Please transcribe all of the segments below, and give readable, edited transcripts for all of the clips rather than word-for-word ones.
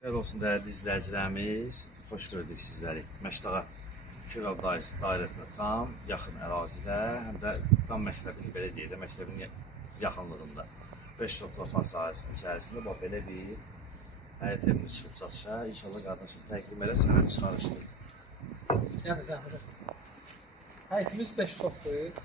Xeyir olsun dəyərli izləyicilərimiz, xoş gördük sizləri. Məşdağa Kirov dairəsinə tam yaxın ərazidə, həm də tam məktəbin belə deyək də, məktəbin yaxınlığında 5 torpaq sahəsinin içərisində bax belə bir həyət evini çıxıb satışa. İnşallah qardaşım təqdim elə sənəd çıxarışdır. Yəni zəhmət. Həyətimiz 5 sotdur.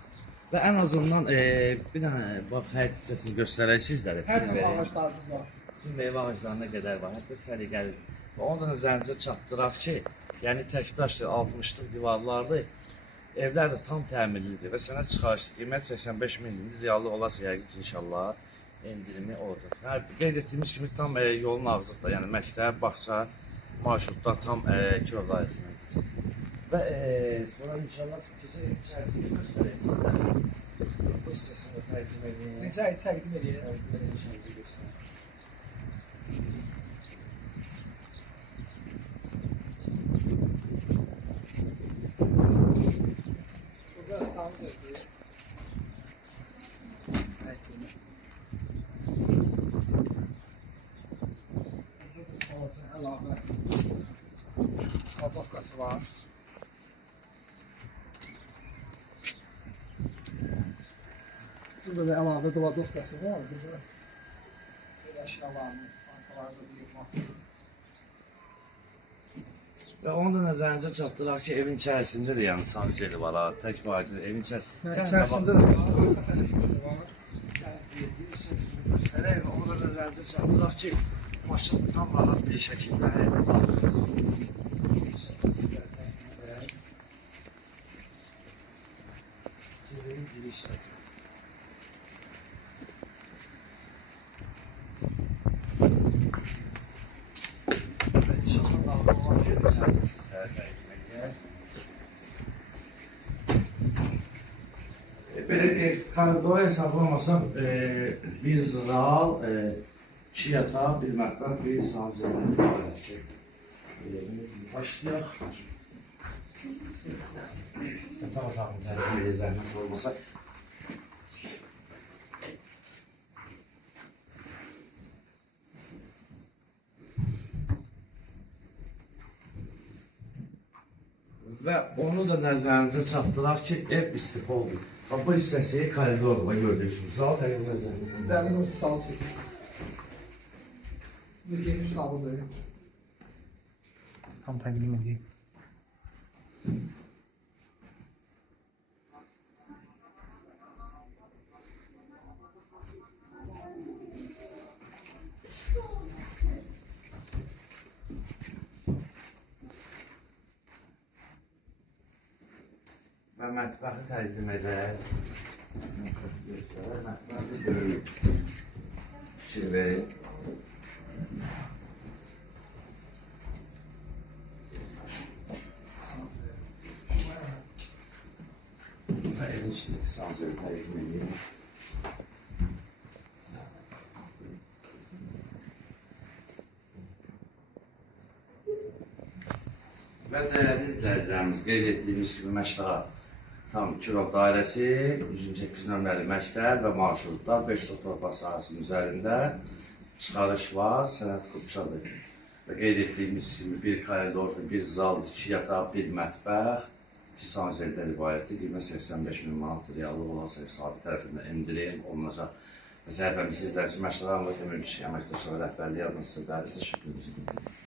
Və ən azından bir dənə bax həyət hissəsini göstərək sizlərə. Hər bir ağaclarımız var. Bütün meyvə ağaclarına qədər var, hətta səliqəli. Və ondan üzərinizə çatdıraq ki, yəni tək daşdır, 60-lıq divarlardır. Evlər də tam təmirlidir və sənəd çıxarışdır. Qiymət 85 mindir, reallıq olası yəqin ki, inşallah endirimi odur. Qeyd etdiyimiz kimi tam yolun ağzıdır, yəni məktəb, bağça, marşrutlar tam Kirov dairəsindən keçir. Və sonra inşallah keçir içərisini göstərək sizlər. Bu hissəsini təqdim edin. Necə təqdim edək? Təqdim edin, inşallah göstərək. Burada sağlı dördü. Həyətini. Orada əlavə kladovkası var. Burada da əlavə kladovkası var. Burada əşyalarını, bankalarda duyurmaq. Və onu da nəzərinizə çatdıraq ki, evin içərisində də yəni sanuceli var, tək vardır, evin İçərisində də var. Göstərək və onu da nəzərinizə çatdıraq ki, maşın tam rahat bir şəkildə həyata qalır. Evin giriş səsi. İnşallah daxil olan yerin içərisində sizlərə təqdim edək. Belə deyək, koridora hesablamasaq, bir zal, 2 yataq, bir mətbəx, bir sanuceli ibarətdir. Başlayaq. Yataq otağını təqdim edək, zəhmət olmasa. Və onu da nəzərinizə çatdıraq ki, ev istifoldur. Bu hissəsi koridordur, gördüyünüz zal təqdim edəcək. Zəmin o salı çəkir. Bu geniş salıdır. Tam təqdim edeyim. Və mətbəxi təqdim edək. Mətbəxi böyük. Fikir verin. Və evin içindəki sanuceli təqdim edeyim. Və dəyərli izləyicilərimiz, qeyd etdiyimiz kimi Məşdağa tam Kirov dairəsi, 128 nömrəli məktəb və marşrutlar 5 torpaq sahəsinin üzərində çıxarış var, sənəd qupçadır. Və qeyd etdiyimiz kimi bir koridordur, bir zal, 2 yataq, bir mətbəx, 2 sanucelidən ibarətdir. Qiymət 85 min manatdır, reallıq olası ev sahibi tərəfindən endirim olunacaq. Və səhifəmizi izləyicisi Məşdağa Anlıq Əməkdaşları rəhbərliyi adına sizlərə təşəkkür edirik.